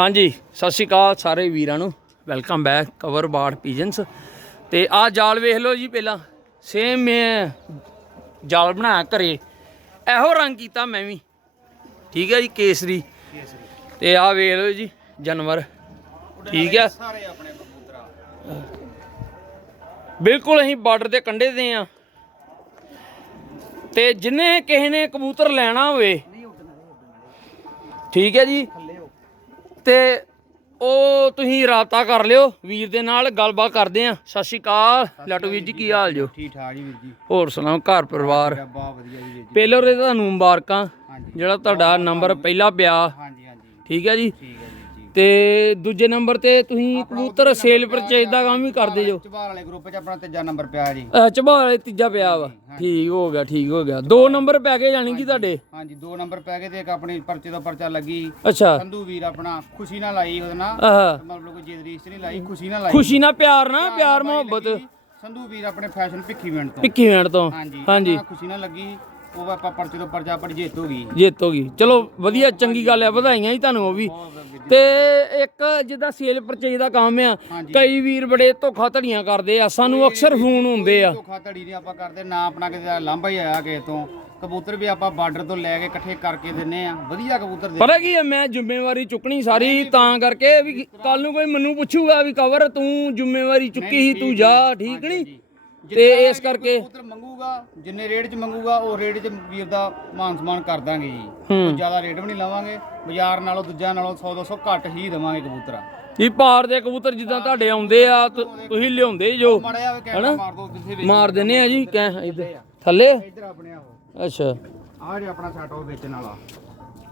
ਹਾਂਜੀ, ਸਤਿ ਸ਼੍ਰੀ ਅਕਾਲ ਸਾਰੇ ਵੀਰਾਂ ਨੂੰ। ਵੈਲਕਮ ਬੈਕ ਕਵਰ ਬਾੜ ਪੀਜਨਸ ਤੇ ਆਹ ਜਾਲ ਵੇਖ ਲਓ ਜੀ ਪਹਿਲਾਂ। ਸੇਮ ਜਾਲ ਬਣਾਇਆ ਘਰੇ। ਇਹੋ ਰੰਗ ਕੀਤਾ ਮੈਂ ਵੀ। ਠੀਕ ਹੈ ਜੀ, ਕੇਸਰੀ। ਤੇ ਆਹ ਵੇਖ ਲਓ ਜੀ, ਜਾਨਵਰ। ਠੀਕ ਹੈ। ਸਾਰੇ ਆਪਣੇ ਕਬੂਤਰਾ ਬਿਲਕੁਲ ਅਸੀਂ ਬਾਰਡਰ ਦੇ ਕੰਢੇ ਦੇ ਆ ਤੇ ਜਿੰਨੇ ਕਿਸੇ ਨੇ ਕਬੂਤਰ ਲੈਣਾ ਹੋਵੇ। ਠੀਕ ਹੈ ਜੀ। ਤੇ ਉਹ ਤੁਸੀਂ ਰਾਬਤਾ ਕਰ ਲਿਓ ਵੀਰ ਦੇ ਨਾਲ ਗੱਲਬਾਤ ਕਰਦੇ ਆ। ਸਤਿ ਸ਼੍ਰੀ ਅਕਾਲ। ਲਾਟੂ ਵੀਰ ਜੀ ਕੀ ਹਾਲ ਜੋ? ਠੀਕ ਠਾਕ ਜੀ ਵੀਰ ਜੀ। ਹੋਰ ਸੁਣਾਓ ਘਰ ਪਰਿਵਾਰ? ਬਹੁਤ ਵਧੀਆ ਜੀ ਪਹਿਲੋਂ ਦੇ ਤੁਹਾਨੂੰ ਮੁਬਾਰਕਾਂ। ਜਿਹੜਾ ਤੁਹਾਡਾ ਨੰਬਰ ਪਹਿਲਾ ਪਿਆ। ਹਾਂਜੀ ਹਾਂਜੀ। ਠੀਕ ਹੈ ਜੀ? ਤੇ ਦੂਜੇ ਨੰਬਰ ਤੇ ਤੁਸੀਂ ਕਬੂਤਰ ਸੇਲ ਪਰਚੇਜ ਦਾ ਕੰਮ ਵੀ ਕਰਦੇ ਜੋ। ਚਬਾਲ ਵਾਲੇ ਗਰੁੱਪ 'ਚ ਆਪਣਾ ਤੀਜਾ ਨੰਬਰ ਪਿਆ ਜੀ। ਚਬਾ ਵਾਲੇ ਤੀਜਾ ਪਿਆ ਵਾ। ਠੀਕ ਹੋ ਗਿਆ ਠੀਕ ਹੋ ਗਿਆ। ਦੋ ਨੰਬਰ ਪੈ ਗਏ ਜਾਣੀ ਕਿ ਤੁਹਾਡੇ? ਹਾਂਜੀ ਦੋ ਨੰਬਰ ਪੈ ਗਏ ਤੇ ਇੱਕ ਆਪਣੀ ਪਰਚੇ ਦਾ ਪਰਚਾ ਲੱਗੀ। ਅੱਛਾ। ਸੰਧੂ ਵੀਰ ਆਪਣਾ ਖੁਸ਼ੀ ਨਾਲ ਆਈ ਉਹਦੇ ਨਾਲ। ਮਤਲਬ ਕੋਈ ਜੇਦ ਰੀਸ ਨਹੀਂ ਲਾਈ ਖੁਸ਼ੀ ਨਾਲ ਆਈ। ਖੁਸ਼ੀ ਨਾਲ ਪਿਆਰ ਨਾਲ ਪਿਆਰ ਮੁਹੱਬਤ। ਸੰਧੂ ਵੀਰ ਆਪਣੇ ਫੈਸ਼ਨ ਭਿੱਖੀ ਮਿੰਟ ਤੋਂ। ਭਿੱਖੀ ਮਿੰਟ ਤੋਂ। ਹਾਂਜੀ ਖੁਸ਼ੀ ਨਾਲ ਲੱਗੀ। ਉਹ ਆਪਾਂ ਪਰਚੇ ਤੋਂ ਪਰਚਾ ਆਪਣੀ ਜਿੱਤ ਹੋ ਗਈ ਜਿੱਤ ਹੋ ਗਈ ਚਲੋ ਵਧੀਆ ਚੰਗੀ ਗੱਲ ਹੈ ਵਧਾਈਆਂ ਜੀ ਤੁਹਾਨੂੰ ਉਹ ਵੀ। ਤੇ ਇੱਕ ਜਿੱਦਾਂ ਸੇਲ ਪਰਚੇਜ ਦਾ ਕੰਮ ਆ ਹਾਂਜੀ। ਕਈ ਵੀਰ ਬੜੇ ਧੋਖਾ ਧੜੀਆਂ ਕਰਦੇ ਆ ਸਾਨੂੰ ਅਕਸਰ ਫੋਨ ਹੁੰਦੇ ਆ। ਧੋਖਾ ਧੜੀ ਨਹੀਂ ਆਪਾਂ ਕਰਦੇ ਨਾ ਆਪਣਾ ਕਿਸੇ ਦਾ ਲਾਂਭਾ ਹੀ ਆਇਆ ਕਿਸੇ ਤੋਂ। ਕਬੂਤਰ ਵੀ ਆਪਾਂ ਬਾਰਡਰ ਤੋਂ ਲੈ ਕੇ ਇਕੱਠੇ ਕਰਕੇ ਦਿੰਨੇ ਆ। ਵਧੀਆ ਕਬੂਤਰ ਦੇ ਪਤਾ ਕੀ ਹੈ ਮੈਂ ਜ਼ਿੰਮੇਵਾਰੀ ਚੁੱਕਣੀ ਸਾਰੀ ਤਾਂ ਕਰਕੇ ਵੀ ਕੱਲ ਨੂੰ ਕੋਈ ਮੈਨੂੰ ਪੁੱਛੂਗਾ ਵੀ ਕਵਰ ਤੂੰ ਜ਼ਿੰਮੇਵਾਰੀ ਚੁੱਕੀ ਸੀ ਤੂੰ ਜਾ ਠੀਕ ਨਹੀਂ? ਤੇ ਇਸ ਕਰਕੇ ਕਬੂਤਰ ਮੰਗੂਗਾ ਜਿੰਨੇ ਰੇਟ 'ਚ ਮੰਗੂਗਾ ਉਹ ਰੇਟ 'ਚ ਵੀਰ ਦਾ ਮਾਨ ਸਨਮਾਨ ਕਰ ਦਾਂਗੇ ਜੀ। ਕੋਈ ਜ਼ਿਆਦਾ ਰੇਟ ਵੀ ਨਹੀਂ ਲਵਾਂਗੇ ਬਾਜ਼ਾਰ ਨਾਲੋਂ ਦੂਜਿਆਂ ਨਾਲੋਂ 100 200 ਘੱਟ ਹੀ ਦੇਵਾਂਗੇ ਕਬੂਤਰਾ। ਇਹ ਪਾਰ ਦੇ ਕਬੂਤਰ ਜਿੱਦਾਂ ਤੁਹਾਡੇ ਆਉਂਦੇ ਆ ਤੁ- ਤੁਸੀਂ ਲਿਆਉਂਦੇ ਜੋ ਮਾੜਾ ਜਿਹਾ ਕੈਮਰਾ ਮਾਰ ਦੋ ਕਿਸੇ ਵੀ ਮਾਰ ਦਿੰਨੇ ਆ ਜੀ ਕਹਿ ਇੱਧਰ। ਥੱਲੇ? ਇੱਧਰ ਆਪਣੇ ਆਹੋ ਅੱਛਾ। ਆਹ ਜੇ ਆਪਣਾ ਸੈਟ ਉਹ ਵੇਚਣ ਵਾਲਾ।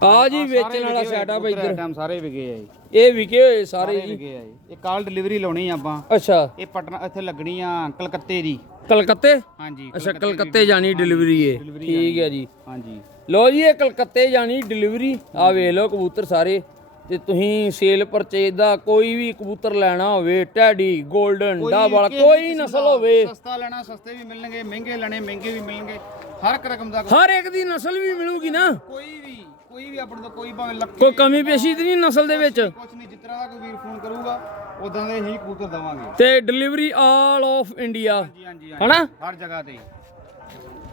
ਆ ਜੀ ਵੇਚਣ ਵਾਲਾ ਸੈਟਅਪ ਇੱਧਰ। ਟਾਈਮ ਸਾਰੇ ਵਿਕੇ ਆ ਜੀ। ਇਹ ਵਿਕੇ ਹੋਏ ਸਾਰੇ ਜੀ। ਵਿਕੇ ਆ ਜੀ। ਇਹ ਕਾਲ ਡਿਲੀਵਰੀ ਲਾਉਣੀ ਆ ਆਪਾਂ। ਅੱਛਾ। ਇਹ ਪਟਨਾ ਇੱਥੇ ਲੱਗਣੀ ਆ ਕਲਕੱਤੇ ਦੀ। ਕਲਕੱਤੇ? ਹਾਂਜੀ ਅੱਛਾ ਕਲਕੱਤੇ ਜਾਣੀ ਡਿਲੀਵਰੀ ਏ। ਠੀਕ ਹੈ ਜੀ। ਹਾਂਜੀ। ਲੋ ਜੀ ਇਹ ਕਲਕੱਤੇ ਜਾਣੀ ਡਿਲੀਵਰੀ ਆ ਵੇਖ ਲਓ ਕਬੂਤਰ ਸਾਰੇ। ਤੇ ਤੁਸੀਂ ਸੇਲ ਪਰਚੇਜ ਦਾ ਕੋਈ ਵੀ ਕਬੂਤਰ ਲੈਣਾ ਹੋਵੇ ਟੈਡੀ 골ਡਨ ਡਬਲ ਕੋਈ ਨਸਲ ਹੋਵੇ। ਸਸਤਾ ਲੈਣਾ ਸਸਤੇ ਵੀ ਮਿਲਣਗੇ ਮਹਿੰਗੇ ਲੈਣੇ ਮਹਿੰਗੇ ਵੀ ਮਿਲਣਗੇ। ਹਰ ਇੱਕ ਰਕਮ ਦਾ ਹਰ ਇੱਕ ਦੀ ਨਸਲ ਵੀ ਮਿਲੂਗੀ ਨਾ। ਕੋਈ ਵੀ ਕੋਈ ਵੀ ਆਪਣੇ ਤੋਂ ਕੋਈ ਭਾਵੇਂ ਲੱਖ ਕੋਈ ਕਮੀ ਪੇਸ਼ੀ ਤੇ ਨਹੀਂ ਨਸਲ ਦੇ ਵਿੱਚ? ਕੁਛ ਨਹੀਂ ਜਿਸ ਤਰ੍ਹਾਂ ਦਾ ਕੋਈ ਵੀਰ ਫੋਨ ਕਰੂਗਾ ਉਦਾਂ ਦੇ ਹੀ ਕਬੂਤਰ ਦਵਾਂਗੇ। ਤੇ ਡਿਲੀਵਰੀ ਆਲ ਆਫ ਇੰਡੀਆ ਜੀ ਹਾਂਜੀ ਹਨਾ? ਹਰ ਜਗ੍ਹਾ ਤੇ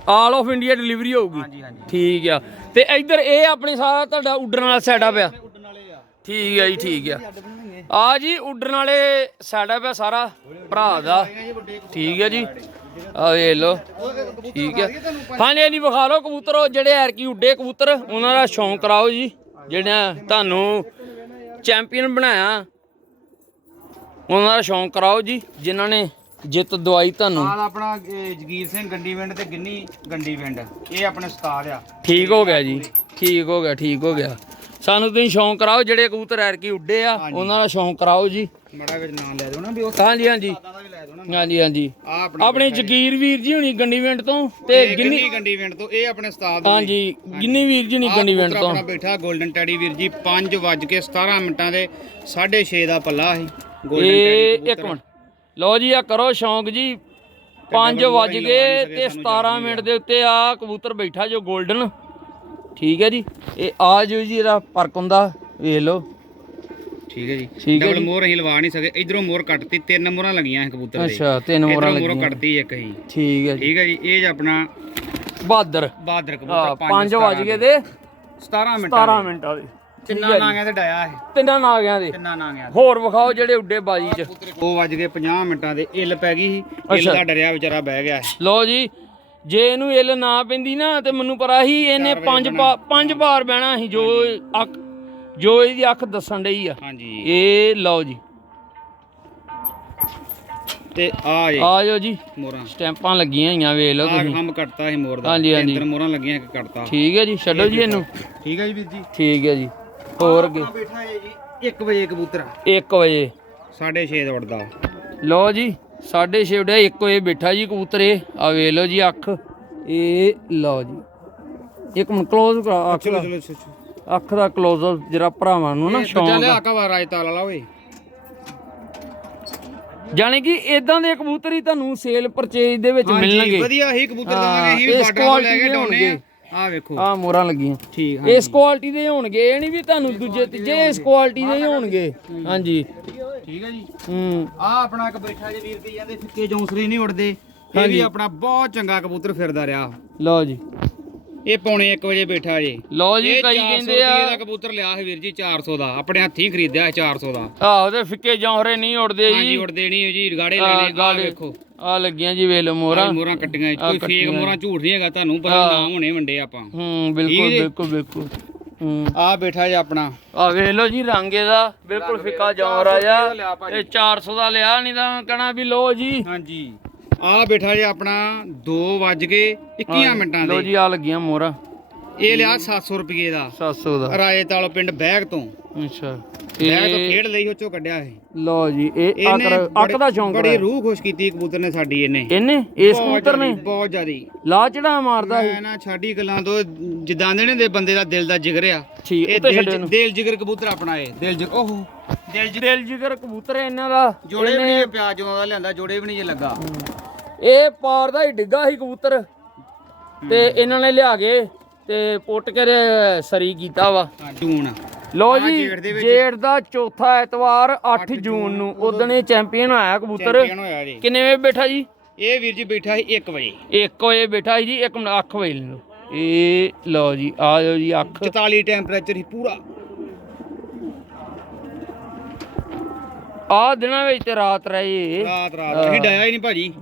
ਆਲ ਆਫ ਇੰਡੀਆ ਡਿਲੀਵਰੀ ਹੋਊਗੀ। ਹਾਂਜੀ ਹਾਂਜੀ। ਠੀਕ ਆ। ਤੇ ਇੱਧਰ ਇਹ ਆਪਣੇ ਸਾਰਾ ਤੁਹਾਡਾ ਉੱਡਣ ਵਾਲਾ ਸੈਟਅਪ ਆ। ਉੱਡਣ ਵਾਲੇ ਆ। ਠੀਕ ਹੈ ਜੀ ਠੀਕ ਹੈ। ਆ ਜੀ ਉੱਡਣ ਵਾਲੇ ਸੈਟਅਪ ਹੈ ਸਾਰਾ ਭਰਾ ਦਾ। ਠੀਕ ਹੈ ਜੀ। ਆ ਵੇਖ ਲਓ। ਠੀਕ ਹੈ। ਹਾਂਜੀ ਨਹੀਂ ਵਿਖਾ ਲਓ ਕਬੂਤਰ ਉਹ ਜਿਹੜੇ ਐਰਕੀ ਉੱਡੇ ਕਬੂਤਰ ਉਹਨਾਂ ਦਾ ਸ਼ੌਂਕ ਕਰਾਓ ਜੀ ਜਿਹੜਾ ਤੁਹਾਨੂੰ ਚੈਂਪੀਅਨ ਬਣਾਇਆ। ਉਹਨਾਂ ਦਾ ਸ਼ੌਂਕ ਕਰਾਓ ਜੀ ਜਿਨ੍ਹਾਂ ਨੇ ਜਿੱਤ ਦਵਾਈ ਤੁਹਾਨੂੰ। ਨਾਲ ਆਪਣਾ ਇਹ ਜਗੀਰ ਸਿੰਘ ਗੰਡੀ ਵਿੰਡ ਤੇ ਗਿੰਨੀ ਗੰਡੀ ਵਿੰਡ ਇਹ ਆਪਣੇ ਉਸਤਾਦ ਆ। ਠੀਕ ਹੋ ਗਿਆ ਜੀ ਠੀਕ ਹੋ ਗਿਆ ਠੀਕ ਹੋ ਗਿਆ। ਸਾਨੂੰ ਤੁਸੀਂ ਸ਼ੌਂਕ ਕਰਾਓ ਜਿਹੜੇ ਕਬੂਤਰ ਐਰ ਕੀ ਉੱਡੇ ਆ ਉਹਨਾਂ ਦਾ ਸ਼ੌਂਕ ਕਰਾਓ ਜੀ। ਮੜਾ ਵਿੱਚ ਨਾਮ ਲੈ ਦਿਓ ਨਾ ਵੀ ਉਹ ਹਾਂਜੀ ਹਾਂਜੀ। ਹਾਂਜੀ ਹਾਂਜੀ। ਆਪਣੇ ਜਗੀਰ ਵੀਰ ਜੀ ਹੁਣੀ ਗੰਡੀਵਿੰਡ ਤੋਂ ਤੇ ਗਿੰਨੀ ਗੰਡੀਵਿੰਡ ਤੋਂ ਇਹ ਆਪਣੇ ਉਸਤਾਦ ਹਾਂਜੀ ਜੀ ਨਹੀਂ ਬੈਠਾ 골ਡਨ ਟੈਡੀ ਵੀਰ ਜੀ 5:17 ਮਿੰਟਾਂ ਦੇ 6:30 ਦਾ ਪੱਲਾ ਸੀ। 골ਡਨ ਟੈਡੀ ਲਓ ਜੀ ਆ ਕਰੋ ਸ਼ੌਂਕ ਜੀ। 5 ਵਜ ਗਏ ਤੇ 17 ਮਿੰਟ ਦੇ ਉੱਤੇ ਆ ਕਬੂਤਰ ਬੈਠਾ ਜੋ ਗੋਲਡਨ ਠੀਕ ਹੈ ਜੀ। ਇਹ ਆ ਜੋ ਜੀ ਇਹਦਾ ਫ਼ਰਕ ਹੁੰਦਾ ਵੇਖ ਲਓ। ਠੀਕ ਹੈ ਜੀ। ਠੀਕ ਹੈ ਡਬਲ ਮੋਹਰ ਅਸੀਂ ਲਵਾ ਨਹੀਂ ਸਕੇ। ਇਧਰੋਂ ਮੋਹਰ ਕੱਟਤੀ ਤਿੰਨ ਮੋਹਰਾਂ ਲੱਗੀਆਂ ਸੀ ਕਬੂਤਰ ਦੇ। ਅੱਛਾ ਤਿੰਨ ਮੋਹਰਾਂ ਇਧਰੋਂ ਮੋਹਰ ਲੱਗੀਆਂ। ਕੱਟਤੀ ਇੱਕ ਹੀ ਠੀਕ ਹੈ ਜੀ। ਠੀਕ ਹੈ ਜੀ ਇਹ ਜ ਆਪਣਾ ਬਹਾਦਰ। ਬਹਾਦਰ ਕਬੂਤਰ 5 ਵੱਜ ਗਏ ਤੇ 17 ਮਿੰਟਾਂ 17 ਮਿੰਟਾਂ ਦੇ। ਤਿੰਨਾਂ ਨਾਂਗਿਆਂ ਤੇ ਡਾਇਆ ਇਹ। ਤਿੰਨਾਂ ਨਾਗਿਆਂ ਦੇ। ਤਿੰਨਾਂ ਨਾਂਗਿਆਂ ਹੋਰ ਵਿਖਾਓ ਜਿਹੜੇ ਉੱਡੇ ਬਾਜੀ 'ਚ। 2 ਵੱਜ ਗਏ 50 ਮਿੰਟਾਂ ਦੇ। ਇੱਲ ਪੈ ਗਈ ਸੀ। ਇੱਲ ਦਾ ਡਰਿਆ ਵਿਚਾਰਾ ਬਹਿ ਗਿਆ ਇਹ। ਲੋ ਜੀ ਜੇ ਇਹਨੂੰ ਇਲ ਨਾ ਪੈਂਦੀ ਨਾ ਤੇ ਮੈਨੂੰ ਪਤਾ ਸੀ ਇਹਨੇ ਪੰਜ ਪੰਜ ਵਾਰ ਬਹਿਣਾ ਸੀ ਜੋ ਅੱਖ ਜੋ ਇਹਦੀ ਅੱਖ ਦੱਸਣ ਡਈ ਆ। ਹਾਂਜੀ। ਇਹ ਲਓ ਜੀ। ਤੇ ਆ ਜੇ। ਆ ਜਾਓ ਜੀ। ਮੋਹਰਾਂ। ਸਟੈਂਪਾਂ ਲੱਗੀਆਂ ਹੋਈਆਂ ਵੇਖ ਲਓ ਤੁਸੀਂ। ਹਮ ਕੱਟਤਾ ਸੀ ਮੋਹਰ ਦਾ। ਹਾਂਜੀ, ਹਾਂਜੀ। ਤਿੰਨ ਮੋਹਰਾਂ ਲੱਗੀਆਂ ਇੱਕ ਕੱਟਤਾ। ਠੀਕ ਹੈ ਜੀ ਛੱਡੋ ਜੀ ਇਹਨੂੰ। ਠੀਕ ਹੈ ਜੀ ਵੀਰ ਜੀ। ਠੀਕ ਹੈ ਜੀ। ਹੋਰ ਅੱਗੇ। ਬੈਠਾ ਹੈ ਜੀ 1 ਵਜੇ ਕਬੂਤਰ 1 ਵਜੇ। 6:30 ਦਾ ਉੱਡਦਾ ਲਓ ਜੀ। 6:30 ਵਜੇ 1 ਵਜੇ ਬੈਠਾ ਜੀ ਕਬੂਤਰ। ਇਹ ਆ ਵੇਖ ਲਓ ਜੀ ਅੱਖ। ਇਹ ਲਓ ਜੀ। ਇੱਕ ਮਿੰਟ ਕਲੋਜ਼ ਕਰਾ ਅੱਖ ਦਾ। ਅੱਖ ਦਾ ਕਲੋਜ਼ ਜਰਾ ਭਰਾਵਾਂ ਨੂੰ ਨਾ ਸ਼ੌਂਕ ਚੱਲ ਆ। ਕਵਾ ਰਾਜਤਾਲ ਵਾਲਾ ਓਏ। ਜਾਣੀ ਕਿ ਇਦਾਂ ਦੇ ਕਬੂਤਰ ਹੀ ਤੁਹਾਨੂੰ ਸੇਲ ਪਰਚੇਜ ਦੇ ਵਿੱਚ ਮਿਲਣਗੇ। ਵਧੀਆ ਹੀ ਕਬੂਤਰ ਦਵਾਂਗੇ ਹੀ ਬਾਰਡਰ ਲੈ ਕੇ ਦੇ ਡਾਉਨੇ ਆ। ਆ ਵੇਖੋ। ਆ ਮੋਹਰਾਂ ਲੱਗੀਆਂ। ਠੀਕ ਇਸ ਕੁਆਲਿਟੀ ਦੇ ਹੋਣਗੇ ਇਹ ਨਹੀਂ ਵੀ ਤੁਹਾਨੂੰ ਦੂਜੇ ਤੀਜੇ ਇਸ ਕੁਆਲਿਟੀ ਦੇ ਹੀ ਹੋਣਗੇ। ਹਾਂਜੀ। ਠੀਕ ਹੈ ਜੀ? ਹੂੰ। ਆ ਆਪਣਾ ਇੱਕ ਬੈਠਾ ਜੇ ਵੀਰ ਕੀ ਜਾਂਦੇ ਫਿੱਕੇ ਜੌਂਸਰੇ ਨਹੀਂ ਉੜਦੇ ਇਹ ਵੀ ਆਪਣਾ ਬਹੁਤ ਚੰਗਾ ਕਬੂਤਰ ਫਿਰਦਾ ਰਿਹਾ। ਲਓ ਜੀ। ਇਹ ਪੌਣੇ 1 ਵਜੇ ਬੈਠਾ ਜੇ। ਲਓ ਜੀ ਇਹ ਕਈ 400 ਕਹਿੰਦੇ ਆ। ਰੁਪਏ ਦਾ ਕਬੂਤਰ ਲਿਆ ਸੀ ਵੀਰ ਜੀ 400 ਦਾ। ਆਪਣੇ ਹੱਥੀਂ ਖਰੀਦਿਆ ਸੀ 400 ਦਾ। ਆਹੋ ਤੇ ਫਿੱਕੇ ਜੌਹਰੇ ਨਹੀਂ ਉੜਦੇ ਹਾਂਜੀ ਜੀ ਨਹੀਂ ਜੀ ਗਾੜੇ ਗਾੜੇ। ਵੇਖੋ। ਆ ਲੱਗੀਆਂ ਜੀ ਵੇਖ ਲਓ ਮੋਹਰਾਂ ਮੋਹਰਾਂ ਕੱਟੀਆਂ ਕੋਈ ਫੇਕ। ਮੋਹਰਾਂ ਝੂਠ ਨਹੀਂ ਹੈਗਾ ਤੁਹਾਨੂੰ ਪਤਾ ਨਾਮ ਹੋਣੇ ਵੰਡੇ ਆਪਾਂ। ਹੂੰ ਬਿਲਕੁਲ ਜੀ। ਬਿਲਕੁਲ ਬਿਲਕੁਲ। ਹੂੰ। ਆ ਬੈਠਾ ਜੇ ਆਪਣਾ। ਆ ਵੇਖ ਲਓ ਜੀ ਰੰਗ ਇਹਦਾ ਬਿਲਕੁਲ ਫਿੱਕਾ ਜਾ ਭਾਜੀ। ਇਹ 400 ਦਾ ਲਿਆ ਨਹੀਂ ਤਾਂ ਕਹਣਾ ਵੀ ਲਓ ਜੀ। ਹਾਂਜੀ। ਆ ਬੈਠਾ ਜੇ ਆਪਣਾ 2 ਵੱਜ ਕੇ 21 ਮਿੰਟਾਂ ਦੇ। ਜੀ ਆ ਲੱਗੀਆਂ ਮੋਹਰਾਂ। ਇਹ ਲਿਆ 700 ਰੁਪਏ ਦਾ। 700 ਦਾ। ਰਾਜੇ ਤਾਲੋ ਪਿੰਡ ਬੈਗ ਤੋਂ। ਅੱਛਾ। ਬੈਗ ਤੋਂ ਖੇਡ ਲਈ ਉਹ ਚੋਂ ਕੱਢਿਆ ਇਹ। ਲਓ ਜੀ ਇਹ ਅੱਕ ਅੱਕ ਦਾ ਸ਼ੌਂਕ ਬੜੀ। ਰੂਹ ਖੁਸ਼ ਕੀਤੀ ਕਬੂਤਰ ਨੇ ਸਾਡੀ ਇਹਨੇ। ਇਹਨੇ? ਇਸ ਕਬੂਤਰ ਨੇ? ਬਹੁਤ ਜ਼ਿਆਦੀ। ਲਾ ਚੜਾ ਮਾਰਦਾ ਸੀ ਨਾ ਛਾਡੀ ਗੱਲਾਂ ਤੋਂ ਜਿੱਦਾਂ ਦੇ ਨੇ ਦੇ ਬੰਦੇ ਦਾ ਦਿਲ ਦਾ ਜਿਗਰ ਆ। ਠੀਕ ਇਹ ਦਿਲ ਜਿਗਰ ਕਬੂਤਰ ਆਪਣਾ ਇਹ ਦਿਲ ਜਿਗਰ ਓਹੋ। ਦਿਲ ਜਿਗਰ ਦਿਲ ਜਿਗਰ ਕਬੂਤਰ ਇਹਨਾਂ ਦਾ। ਜੋੜੇ ਵੀ ਨਹੀਂ ਪਿਆ ਜਦੋਂ ਦਾ ਲਿਆਂਦਾ ਜੋੜੇ ਵੀ ਨਹੀਂ ਜੇ ਲੱਗਾ। ਇਹ ਪਾਰ ਦਾ ਹੀ ਡਿੱਗਾ ਸੀ ਕਬੂਤਰ। ਤੇ ਇਹਨਾਂ ਨੇ ਲਿਆ ਕੇ ਤੇ ਪੁੱਟ ਕੇ ਤੇ ਸਰੀ ਕੀਤਾ ਵਾ। ਜੂਨ। ਲੋ ਜੀ ਜੇਠ ਦੇ ਵਿੱਚ- ਜੇਠ ਦਾ ਚੌਥਾ ਐਤਵਾਰ 8 ਜੂਨ ਨੂੰ। ਉਦੋਂ ਇਹ ਚੈਂਪੀਅਨ ਹੋਇਆ ਕਬੂਤਰ। ਚੈਂਪੀਅਨ ਹੋਇਆ ਜੀ। ਕਿੰਨੇ ਵਜੇ ਬੈਠਾ ਜੀ? ਇਹ ਵੀਰ ਜੀ ਬੈਠਾ ਸੀ 1 ਵਜੇ। 1 ਵਜੇ ਬੈਠਾ ਜੀ 1 ਮਿੰਟ ਅੱਖ ਵਜੇ ਲਓ ਇਹ ਲਓ ਜੀ ਆ ਜਾਓ ਜੀ ਅੱਖ। 44 ਟੈਂਪਰੇਚਰ ਸੀ ਪੂਰਾ। ਆ ਦਿਨਾਂ ਵਿੱਚ ਤੇ ਰਾਤ ਰਹੀ। ਰਾਤ ਰਾਤ ਅਸੀਂ ਡਾਇਆ ਹੀ ਨਹੀਂ ਭਾਜੀ।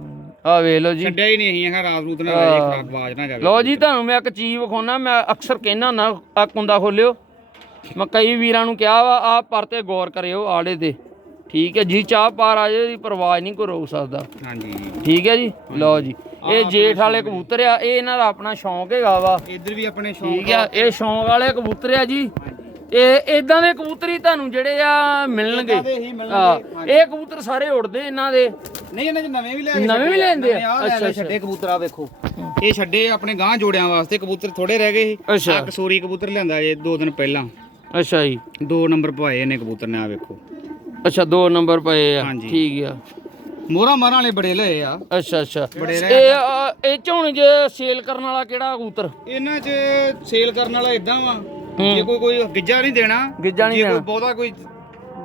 ਆ ਵੇਖ ਲਓ ਜੀ। ਛੱਡਿਆ ਹੀ ਨਹੀਂ ਅਸੀਂ ਇਹ ਰਾਤ ਰੂਤ ਨਾ ਰਹੇ ਖਰਾਕ ਬਾਜ ਨਾ ਜਾਵੇ। ਲਓ ਜੀ ਤੁਹਾਨੂੰ ਮੈਂ ਇੱਕ ਚੀਜ਼ ਵਿਖਾਉਣਾ ਮੈਂ ਅਕਸਰ ਕਹਿਣਾ ਨਾ ਆ ਕੁੰਦਾ ਖੋਲਿਓ। ਮੈਂ ਕਈ ਵੀਰਾਂ ਨੂੰ ਕਿਹਾ ਵਾ ਆ ਪਰ ਤੇ ਗੌਰ ਕਰਿਓ ਆੜੇ ਤੇ। ਠੀਕ ਹੈ ਜੀ ਚਾਹ ਪਾਰ ਆ ਜੇ ਦੀ ਪਰਵਾਹ ਨਹੀਂ ਕੋਈ ਰੋਕ ਸਕਦਾ। ਹਾਂਜੀ। ਠੀਕ ਹੈ ਜੀ ਲਓ ਜੀ। ਇਹ ਜੇਠ ਵਾਲੇ ਕਬੂਤਰ ਆ ਇਹ ਇਹਨਾਂ ਦਾ ਆਪਣਾ ਸ਼ੌਂਕ ਹੈਗਾ ਵਾ। ਇੱਧਰ ਵੀ ਆਪਣੇ ਸ਼ੌਂਕ ਠੀਕ ਆ। ਇਹ ਸ਼ੌਂਕ ਵਾਲੇ ਕਬੂਤਰ ਆ ਜੀ। ਇਹ ਇਦਾਂ ਦੇ ਕਬੂਤਰ ਹੀ ਤੁਹਾਨੂੰ ਜਿਹੜੇ ਆ ਮਿਲਣਗੇ। ਏਦਾਂ ਦੇ ਹੀ ਮਿਲਣਗੇ, ਹਾਂ, ਇਹ ਕਬੂਤਰ ਸਾਰੇ ਉੜਦੇ ਇਹਨਾਂ ਦੇ। ਨਹੀਂ ਇਹਨਾਂ ਚ ਨਵੇਂ ਵੀ ਲੈ ਕੇ ਨਵੇਂ ਵੀ ਆ, ਲੈਂਦੇ ਆ? ਅੱਛਾ। ਛੱਡੇ ਕਬੂਤਰ ਆ ਵੇਖੋ। ਇਹ ਛੱਡੇ ਆਪਣੇ ਗਾਂ ਜੋੜਿਆਂ ਵਾਸਤੇ ਕਬੂਤਰ ਥੋੜੇ ਰਹਿ ਗਏ ਸੀ। ਅੱਛਾ। ਆਹ ਕਸੂਰੀ ਕਬੂਤਰ ਲਿਆਂਦਾ ਜੇ ਦੋ ਦਿਨ ਪਹਿਲਾਂ। ਅੱਛਾ ਜੀ। ਦੋ ਨੰਬਰ ਪਵਾਏ ਇਹਨੇ ਕਬੂਤਰ ਨੇ ਆ ਵੇਖੋ। ਅੱਛਾ ਦੋ ਨੰਬਰ ਪਏ ਆ। ਠੀਕ ਆ। ਮੋਹਰਾ ਮਾਰਾਂ ਵਾਲੇ ਬੜੇ ਲਏ ਆ। ਅੱਛਾ ਅੱਛਾ। ਇਹ ਆ, ਇਹ ਹੁਣ ਜੇ ਸੇਲ ਕਰਨ ਵਾਲਾ ਕਿਹੜਾ ਕਬੂਤਰ? ਇਹਨਾਂ 'ਚ ਸੇਲ ਕਰਨ ਵਾਲਾ ਇਦਾਂ ਵਾ। ਜੇ ਕੋਈ ਕੋਈ ਗਿੱਜਾ ਨਹੀਂ ਦੇਣਾ ਗਿੱਜਾ ਨਹੀਂ ਜੇ ਕੋਈ ਦੇਣਾ। ਬਹੁਤਾ ਕੋਈ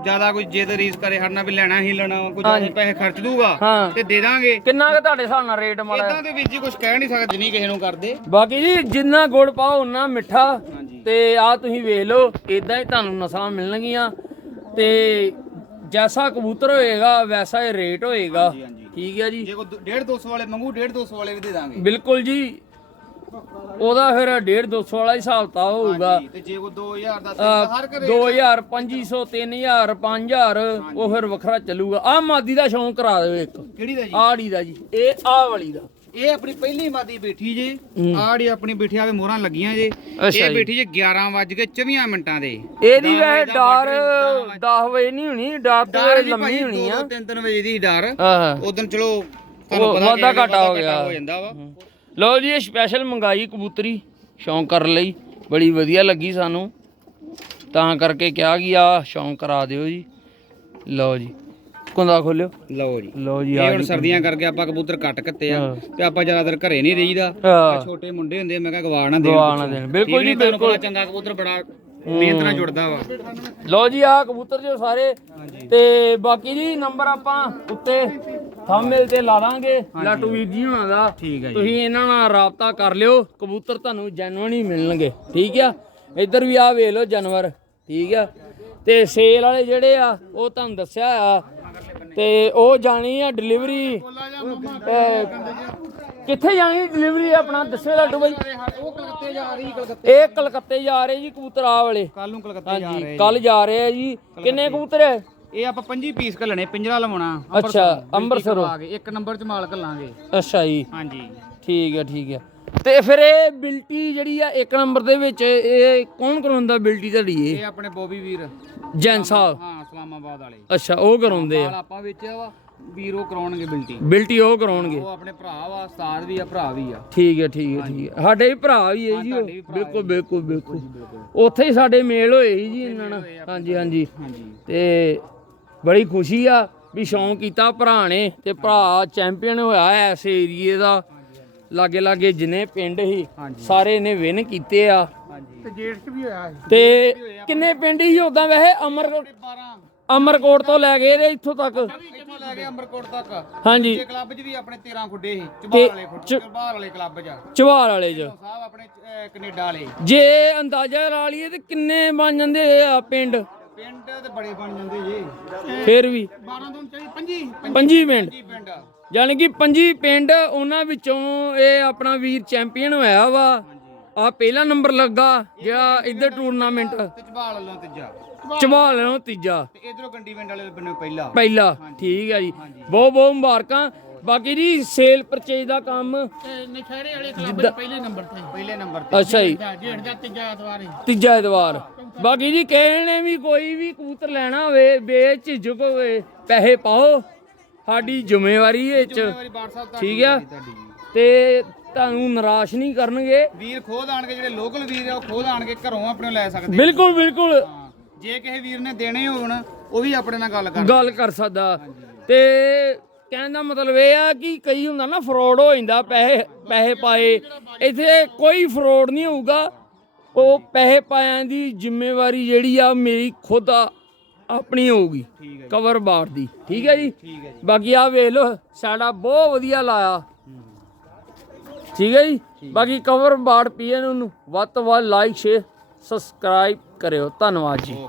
ਜ਼ਿਆਦਾ ਕੋਈ ਜੇ ਤੇ ਰੀਸ ਕਰੇ ਹੜਨਾ ਵੀ ਲੈਣਾ ਹੀ ਲੈਣਾ ਕੋਈ ਜ਼ਿਆਦਾ ਪੈਸੇ ਖਰਚ ਦੂਗਾ ਤੇ ਦੇ ਦਾਂਗੇ। ਕਿੰਨਾ ਕੁ ਤੁਹਾਡੇ ਹਿਸਾਬ ਨਾਲ ਰੇਟ ਮਾੜਾ ਇਦਾਂ ਦੇ ਵਿੱਚ ਹੀ ਕੁਝ ਕਹਿ ਨਹੀਂ ਸਕਦੇ ਨਹੀਂ ਕਿਸੇ ਨੂੰ ਕਰਦੇ। ਬਾਕੀ ਜੀ ਜਿੰਨਾ ਗੁੜ ਪਾਓ ਉਨਾ ਮਿੱਠਾ। ਤੇ ਆ ਤੁਸੀਂ ਵੇਖ ਲਓ ਇਦਾਂ ਹੀ ਤੁਹਾਨੂੰ ਨਸਲਾਂ ਮਿਲਣਗੀਆਂ। ਤੇ ਜੈਸਾ ਕਬੂਤਰ ਹੋਏਗਾ ਵੈਸਾ ਹੀ ਰੇਟ ਹੋਏਗਾ। ਠੀਕ ਹੈ ਜੀ। ਜੇ ਕੋਈ 1.5 200 ਵਾਲੇ ਮੰਗੂ 1.5 200 ਵਾਲੇ ਵੀ ਦੇ ਦਾਂਗੇ। ਬਿਲਕੁਲ ਜੀ। ਉਹਦਾ ਫਿਰ 1.5 200 ਵਾਲਾ ਹਿਸਾਬ ਤਾਂ ਹੋਊਗਾ। ਤੇ ਜੇ ਕੋਈ 2000 ਦਾ ਹਰ ਘਰੇ 2000 2500 3000 5000 ਉਹ ਫਿਰ ਵੱਖਰਾ ਚੱਲੂਗਾ। ਆ ਮਾਦੀ ਦਾ ਸ਼ੌਂਕ ਕਰਾ ਦਿਓ ਇੱਕ। ਕਿਹੜੀ ਦਾ ਜੀ? ਆੜੀ ਦਾ ਜੀ। ਇਹ ਆਹ ਵਾਲੀ ਦਾ। ਇਹ ਆਪਣੀ ਪਹਿਲੀ ਮਾਦੀ ਬੈਠੀ ਜੇ। ਹੂੰ। ਆੜੀ ਆਪਣੀ ਬੈਠੀ ਆਵੇ ਮੋਹਰਾਂ ਲੱਗੀਆਂ ਜੇ। ਇਹ। ਬੈਠੀ ਜੇ 11 ਵੱਜ ਕੇ 24 ਮਿੰਟਾਂ ਦੇ। ਇਹਦੀ ਵੈਸੇ ਡਰ ਬਾਰਡਰ, 10 ਵਜੇ ਨਹੀਂ ਹੋਣੀ ਡਰ ਤੇ ਵੀ ਲੰਮੀ ਹੋਣੀ ਆ। 2-3 ਵਜੇ ਦੀ ਡਰ। ਉਦੋਂ ਚਲੋ ਉਹ ਪਤਾ ਕਿ ਘਾਟਾ ਹੋ ਗਿਆ। ਹੋ ਜਾਂਦਾ ਵਾ। ਲਓ ਜੀ ਇਹ ਸਪੈਸ਼ਲ ਮੰਗਾਈ ਕਬੂਤਰੀ ਸ਼ੌਂਕ ਕਰਨ ਲਈ ਬੜੀ ਵਧੀਆ ਲੱਗੀ ਸਾਨੂੰ ਤਾਂ ਕਰਕੇ ਕਿਹਾ ਕਿ ਆ ਸ਼ੌਂਕ ਕਰਾ ਦਿਓ ਜੀ ਲਓ ਜੀ ਕੁੰਦਾ ਖੋਲਿਓ ਲਓ ਜੀ ਲਓ ਜੀ ਇਹ ਹੁਣ ਸਰਦੀਆਂ ਕਰਕੇ ਆਪਾਂ ਕਬੂਤਰ ਕੱਟ ਕੱਤੇ ਆ। ਤੇ ਆਪਾਂ ਜ਼ਿਆਦਾਤਰ ਘਰੇ ਨਹੀਂ ਰਹੀਦਾ ਛੋਟੇ ਮੁੰਡੇ ਹੁੰਦੇ ਮੈਂ ਕਿਹਾ ਗਵਾ ਨਾ ਦੇਣ ਗਵਾ ਨਾ ਪਿੱਛੋਂ। ਦੇਣ। ਬਿਲਕੁਲ ਜੀ, ਬਿਲਕੁਲ। ਚੰਗਾ ਕਬੂਤਰ ਬੜਾ ਮਿਹਨਤ ਨਾਲ ਜੁੜਦਾ ਵਾ। ਲਓ ਜੀ ਆ ਕਬੂਤਰ ਜੋ ਸਾਰੇ। ਤੇ ਬਾਕੀ ਜੀ ਨੰਬਰ ਆਪਾਂ ਉੱਤੇ ਥੰਬਨੇਲ ਤੇ ਲਾ ਦਾਂਗੇ। ਲਾਟੂ ਵੀਰ ਜੀ ਹੁਣਾਂ ਦਾ। ਠੀਕ ਹੈ ਜੀ। ਤੁਸੀਂ ਇਹਨਾਂ ਨਾਲ ਰਾਬਤਾ ਕਰ ਲਿਓ। ਕਬੂਤਰ ਤੁਹਾਨੂੰ ਜੈਨੂਇਨ ਹੀ ਮਿਲਣਗੇ। ਠੀਕ ਆ? ਇੱਧਰ ਵੀ ਆ ਵੇਖ ਲਓ ਜਾਨਵਰ। ਠੀਕ ਆ? ਤੇ ਸੇਲ ਵਾਲੇ ਜਿਹੜੇ ਆ ਉਹ ਤੁਹਾਨੂੰ ਦੱਸਿਆ ਆ। ਤੇ ਉਹ ਜਾਣੀ ਆ ਡਿਲੀਵਰੀ ਕਿੱਥੇ ਜਾਣੀ ਡਿਲੀਵਰੀ ਆਪਣਾ ਦੱਸਿਓ ਲਾਟੂ ਬਾਈ ਉਹ ਕਲਕੱਤੇ ਜਾ ਰਹੀ ਕਲਕੱਤੇ ਇਹ ਕਲਕੱਤੇ ਜਾ ਰਹੇ ਜੀ ਕਬੂਤਰ ਆ ਵਾਲੇ ਕੱਲ ਨੂੰ ਕਲਕੱਤੇ ਜਾ ਹਾਂਜੀ ਰਹੇ ਕੱਲ ਜਾ ਰਹੇ ਆ ਜੀ। ਕਿੰਨੇ ਕਬੂਤਰ ਹੈ ਇਹ ਆਪਾਂ 25 ਪੀਸ ਘੱਲਣੇ ਪਿੰਜਰਾ ਲਵਾਉਣਾ ਅੱਛਾ ਅੰਮ੍ਰਿਤਸਰੋਂ ਆ ਗਏ ਇੱਕ ਨੰਬਰ ਚ ਮਾਲ ਘੱਲਾਂਗੇ। ਅੱਛਾ ਜੀ। ਹਾਂਜੀ। ਠੀਕ ਹੈ ਠੀਕ ਹੈ ਤੇ ਫਿਰ ਇਹ ਬਿਲਟੀ ਜਿਹੜੀ ਆ ਇੱਕ ਨੰਬਰ ਦੇ ਵਿੱਚ ਇਹ ਕੌਣ ਕਰਾਉਂਦਾ ਬਿਲਟੀ ਤੁਹਾਡੀ ਇਹ? ਇਹ ਆਪਣੇ ਬੋਬੀ ਵੀਰ। ਜੈਨ ਸਾਹਿਬ। ਹਾਂ ਇਸਲਾਮਾਬਾਦ ਵਾਲੇ। ਅੱਛਾ ਉਹ ਕਰਾਉਂਦੇ ਮਾਲ ਆ ਆਪਾਂ ਵੇਚਿਆ ਵਾ। ਵੀਰੋ ਕਰਾਉਣਗੇ ਬਿਲਟੀ। ਬਿਲਟੀ ਉਹ ਕਰਾਉਣਗੇ। ਉਹ ਆਪਣੇ ਭਰਾ ਵਾ ਉਸਤਾਦ ਵੀ ਆ ਭਰਾ ਵੀ ਆ। ਠੀਕ ਹੈ ਠੀਕ ਹੈ ਠੀਕ ਹੈ। ਸਾਡੇ ਵੀ ਭਰਾ ਵੀ ਹੈ ਜੀ ਉਹ। ਤੁਹਾਡੇ ਵੀ ਭਰਾ ਬਿਲਕੁਲ ਬਿਲਕੁਲ ਬਿਲਕੁਲ। ਉੱਥੇ ਹੀ ਸਾਡੇ ਮੇਲ ਹੋਏ ਸੀ ਜੀ ਇਹਨਾਂ ਨਾਲ। ਹਾਂਜੀ ਹਾਂਜੀ। ਹਾਂਜੀ। ਤੇ ਬੜੀ ਖੁਸ਼ੀ ਆ ਵੀ ਸ਼ੌਂਕ ਕੀਤਾ ਭਰਾ ਨੇ ਤੇ ਭਰਾ ਚੈਂਪੀਅਨ ਹੋਇਆ ਇਸ ਏਰੀਏ ਦਾ। ਲਾਗੇ ਲਾਗੇ ਜਿੰਨੇ ਪਿੰਡ ਸੀ ਹਾਂਜੀ। ਸਾਰੇ ਇਹਨੇ ਵਿਨ ਕੀਤੇ ਆ। ਹਾਂਜੀ। ਤੇ ਜੇਠ ਚ ਵੀ ਹੋਇਆ ਸੀ ਤੇ ਕਿੰਨੇ ਪਿੰਡ ਹੀ ਉਦਾਂ ਵੈਸੇ? 12 ਅਮਰਕੋਟ ਤੋਂ ਲੈ ਗਏ ਤੇ ਇੱਥੋਂ ਤੱਕ। ਇੱਥੋਂ ਲੈ ਕੇ ਅੰਬਰਕੋਟ ਤੱਕ। ਹਾਂਜੀ। ਕਲੱਬ 'ਚ ਵੀ ਆਪਣੇ 13 ਖੁੱਡੇ ਸੀ ਚਬਾਲ ਵਾਲੇ ਖੁੱਡੇ ਚ- ਚਬਾਲ ਵਾਲੇ ਕਲੱਬ 'ਚ। ਚਵਾਰ ਵਾਲੇ 'ਚ। ਸਾਹਿਬ ਆਪਣੇ ਅਹ, ਕੈਨੇਡਾ ਵਾਲੇ। ਜੇ ਅੰਦਾਜ਼ਾ ਲਾ ਲਈਏ ਤੇ ਕਿੰਨੇ ਬਣ ਜਾਂਦੇ ਆ ਪਿੰਡ? ਪਿੰਡ ਤੇ ਬੜੇ ਬਣ ਜਾਂਦੇ ਜੀ। ਫਿਰ ਵੀ। 12 ਤੋਂ ਚਾਹੀ 25 ਪੰਜੀ ਪਿੰਡ। ਜੀ ਪਿੰਡ। ਯਾਨੀ ਕਿ ਪੰਜੀ ਪਿੰਡ ਉਹਨਾਂ ਵਿੱਚੋਂ ਇਹ ਆਪਣਾ ਵੀਰ ਚੈਂਪੀਅਨ ਹੋਇਆ ਵਾ। ਆ ਪਹਿਲਾ ਨੰਬਰ ਲੱਗਾ ਜਿਹੜਾ ਇੱਧਰ ਟੂਰਨਾਮੈਂਟ। ਤੇ ਚਬਾਲ ਵਾਲੋਂ ਤੀਜਾ। ਚਵਾਲ ਨੂੰ ਤੀਜਾ। ਤੇ ਇਧਰੋਂ ਗੰਡੀ ਪਿੰਡ ਵਾਲੇ ਬੰਨੇ ਪਹਿਲਾ। ਪਹਿਲਾ ਠੀਕ ਹੈ ਜੀ। ਬਹੁਤ ਬਹੁਤ ਮੁਬਾਰਕਾਂ। ਬਾਕੀ ਜੀ ਸੇਲ ਪਰਚੇਜ ਦਾ ਕੰਮ। ਤੇ ਨਸ਼ਹਿਰੇ ਵਾਲੇ ਕਲੱਬ ਚ ਪਹਿਲੇ ਨੰਬਰ ਤੇ। ਪਹਿਲੇ ਨੰਬਰ ਤੇ। ਅੱਛਾ ਜੀ। ਦਾ ਤੀਜਾ ਐਤਵਾਰ ਹੀ। ਤੀਜਾ ਐਤਵਾਰ। ਬਾਕੀ ਜੀ ਕਿਸੇ ਨੇ ਵੀ ਕੋਈ ਵੀ ਕਬੂਤਰ ਲੈਣਾ ਹੋਵੇ ਬੇਝਿਜਕ ਹੋਵੇ ਪੈਸੇ ਪਾਓ। ਸਾਡੀ ਜ਼ਿੰਮੇਵਾਰੀ ਇਹ ਚ। ਜ਼ਿੰਮੇਵਾਰੀ ਬਾੜ ਸਾਹਿਬ ਤੁਹਾਡੀ ਠੀਕ ਆ। ਤੇ ਤੁਹਾਨੂੰ ਨਿਰਾਸ਼ ਨਹੀਂ ਕਰਨਗੇ। ਵੀਰ ਖੋਦ ਆਣ ਕੇ ਜਿਹੜੇ ਲੋਕਲ ਵੀਰ ਆ ਉਹ ਖੋਦ ਆਣ ਕੇ ਘਰੋਂ ਆਪਣੇ ਲੈ ਸਕਦੇ। ਬਿਲਕੁਲ ਬਿਲਕੁਲ। ਹਾਂ ਜੇ ਕਿਸੇ ਵੀਰ ਨੇ ਦੇਣੇ ਹੋਣ ਉਹ ਵੀ ਆਪਣੇ ਨਾਲ ਗੱਲ ਕਰ ਗੱਲ ਕਰ ਸਕਦਾ। ਤੇ ਕਹਿਣ ਦਾ ਮਤਲਬ ਇਹ ਆ ਕਿ ਕਈ ਹੁੰਦਾ ਨਾ ਫਰਾਡ ਹੋ ਜਾਂਦਾ ਪੈਸੇ ਪੈਸੇ ਪਾਏ। ਇੱਥੇ ਕੋਈ ਫਰਾਡ ਨਹੀਂ ਹੋਊਗਾ। ਉਹ ਪੈਸੇ ਪਾਇਆਂ ਦੀ ਜ਼ਿੰਮੇਵਾਰੀ ਜਿਹੜੀ ਆ ਮੇਰੀ ਖੁਦ ਆ ਆਪਣੀ ਹੋਊਗੀ ਠੀਕ ਹੈ ਕਵਰ ਬਾਰ ਦੀ। ਠੀਕ ਹੈ ਜੀ? ਠੀਕ ਹੈ ਜੀ। ਬਾਕੀ ਆ ਵੇਖ ਲਓ ਸਾਡਾ ਬਹੁਤ ਵਧੀਆ ਲਾਇਆ। ਠੀਕ ਹੈ ਜੀ? ਬਾਕੀ ਕਵਰ ਬਾੜ ਪੀਐਨ ਨੂੰ ਵੱਧ ਤੋਂ ਵੱਧ ਲਾਈਕ ਸ਼ੇਅਰ ਸਬਸਕ੍ਰਾਈਬ ਕਰਿਓ। ਧੰਨਵਾਦ ਜੀ।